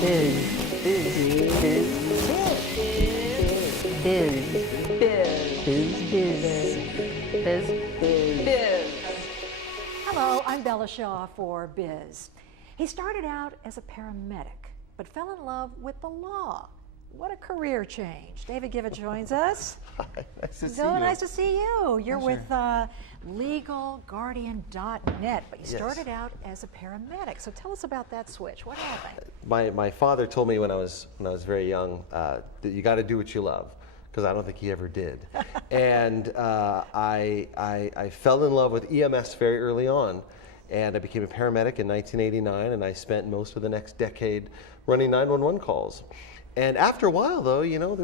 Biz, biz, biz, biz, biz, biz, biz. Hello, I'm Bella Shaw for Biz. He started out as a paramedic, but fell in love with the law. What a career change. David Givot joins us. Hi, nice to see So you. nice to see you. You're Pleasure. with legalguardian.net, but you Yes. started out as a paramedic. So tell us about that switch. What happened? My father told me when I was very young that you got to do what you love, because I don't think he ever did. And I fell in love with EMS very early on, and I became a paramedic in 1989, and I spent most of the next decade running 911 calls. And after a while, though, you know,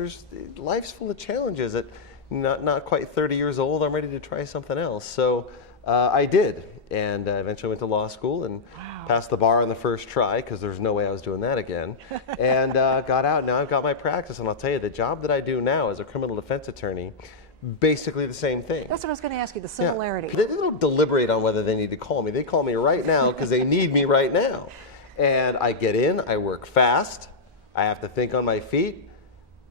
life's full of challenges. At not quite 30 years old, I'm ready to try something else. So I did, and eventually went to law school and passed the bar on the first try, because there's no way I was doing that again. And got out. Now I've got my practice, and I'll tell you, the job that I do now as a criminal defense attorney, basically the same thing. That's what I was going to ask you, the similarity. Yeah. They don't deliberate on whether they need to call me. They call me right now because they need me right now. And I get in, I work fast, I have to think on my feet,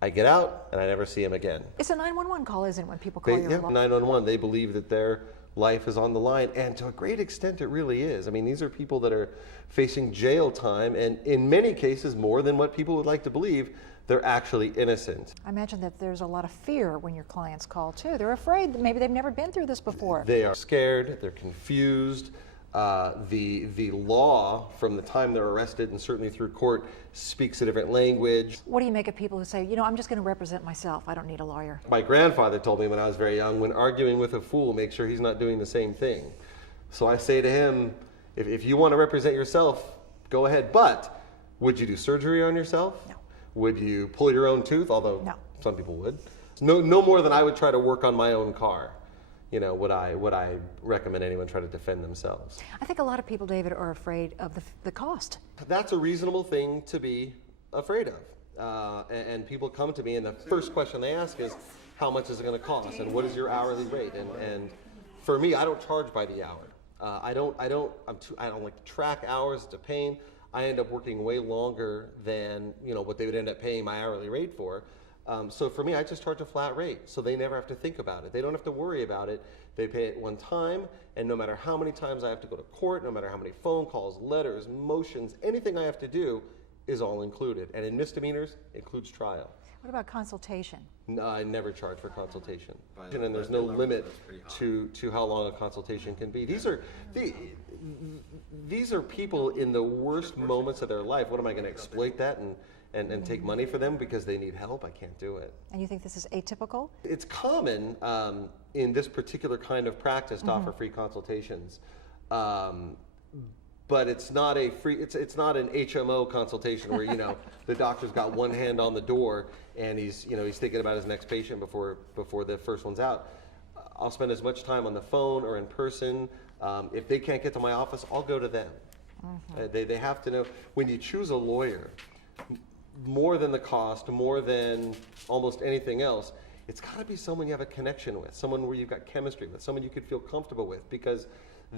I get out, and I never see him again. It's a 911 call, isn't it, when people call you? Yeah, 911, they believe that their life is on the line, and to a great extent it really is. I mean, these are people that are facing jail time, and in many cases, more than what people would like to believe, they're actually innocent. I imagine that there's a lot of fear when your clients call, too. They're afraid that maybe they've never been through this before. They are scared, they're confused. The law, from the time they're arrested and certainly through court, speaks a different language. What do you make of people who say, you know, I'm just going to represent myself, I don't need a lawyer? My grandfather told me when I was very young, when arguing with a fool, make sure he's not doing the same thing. So I say to him, if you want to represent yourself, go ahead, but would you do surgery on yourself? No. Would you pull your own tooth? Although No. some people would. No more than I would try to work on my own car. You know, would I recommend anyone try to defend themselves? I think a lot of people, David, are afraid of the cost. That's a reasonable thing to be afraid of. And people come to me, and the first question they ask is, how much is it going to cost, and what is your hourly rate? And for me, I don't charge by the hour. I don't like to track hours. It's a pain. I end up working way longer than what they would end up paying my hourly rate for. So for me, I just charge a flat rate, so they never have to think about it. They don't have to worry about it. They pay it one time, and no matter how many times I have to go to court, no matter how many phone calls, letters, motions, anything I have to do is all included. And in misdemeanors, includes trial. What about consultation? No, I never charge for consultation. And there's no limit to how long a consultation can be. These are people in the worst moments of their life. What am I going to exploit that and take money for them because they need help? I can't do it. And you think this is atypical? It's common in this particular kind of practice to offer free consultations. But it's not a free. It's not an HMO consultation where the doctor's got one hand on the door and he's thinking about his next patient before the first one's out. I'll spend as much time on the phone or in person. If they can't get to my office, I'll go to them. They have to know. When you choose a lawyer, more than the cost, more than almost anything else, it's got to be someone you have a connection with, someone where you've got chemistry with, someone you could feel comfortable with, because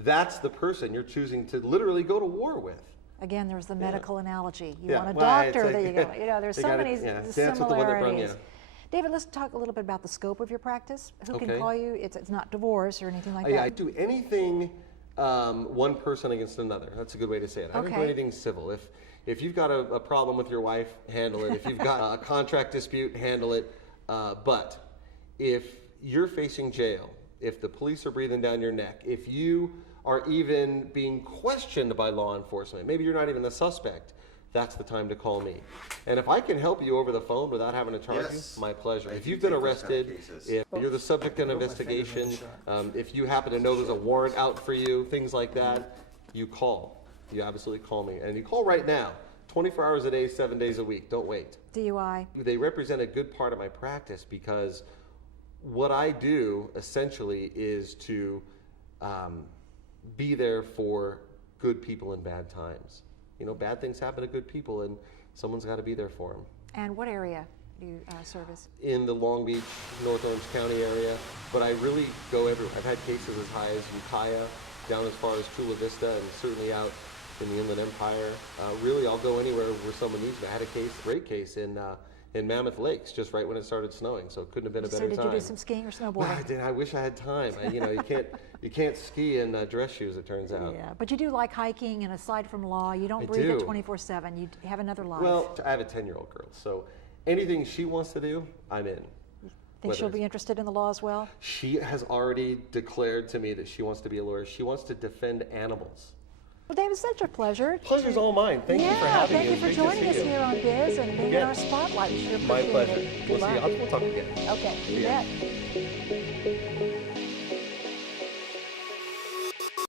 that's the person you're choosing to literally go to war with. Again, there's the medical analogy. You Yeah, want a well, doctor, it's there you go. There's they so gotta- many yeah, dance with the one that brung you. similarities. David, let's talk a little bit about the scope of your practice. Who can Okay. call you? It's not divorce or anything like Yeah, I that. do anything one person against another. That's a good way to say it. I don't do Okay. anything civil. If you've got a problem with your wife, handle it. If you've got a contract dispute, handle it. But if you're facing jail, if the police are breathing down your neck, if you are even being questioned by law enforcement, maybe you're not even the suspect, that's the time to call me. And if I can help you over the phone without having to charge you, my pleasure. If you've been arrested, if you're the subject of an investigation, if you happen to know there's a warrant out for you, things like that, you call. You absolutely call me. And you call right now, 24 hours a day, 7 days a week. Don't wait. DUI. They represent a good part of my practice, because what I do essentially is to be there for good people in bad times. Bad things happen to good people, and someone's got to be there for them. And what area do you service? In the Long Beach, North Orange County area, but I really go everywhere. I've had cases as high as Ukiah, down as far as Chula Vista, and certainly out in the Inland Empire. Really, I'll go anywhere where someone needs me. I had a great case in Mammoth Lakes just right when it started snowing, so it couldn't have been a better So time. did you do some skiing or snowboarding? Well, I did. I wish I had time. You can't ski in dress shoes, it turns out. Yeah, but you do like hiking, and aside from law, you don't I breathe it do. 24/7. You have another life. Well, I have a 10-year-old girl, so anything she wants to do, I'm in. Think she'll be interested in the law as well? She has already declared to me that she wants to be a lawyer. She wants to defend animals. Well, David, such a pleasure. Pleasure's all mine. Thank you for having thank me. you for It's great to joining us see you. here on Biz and being in Yeah. our spotlight. Sure My appreciate pleasure. it. We'll Good see you. luck. We'll talk again. Okay, See you ya. bet.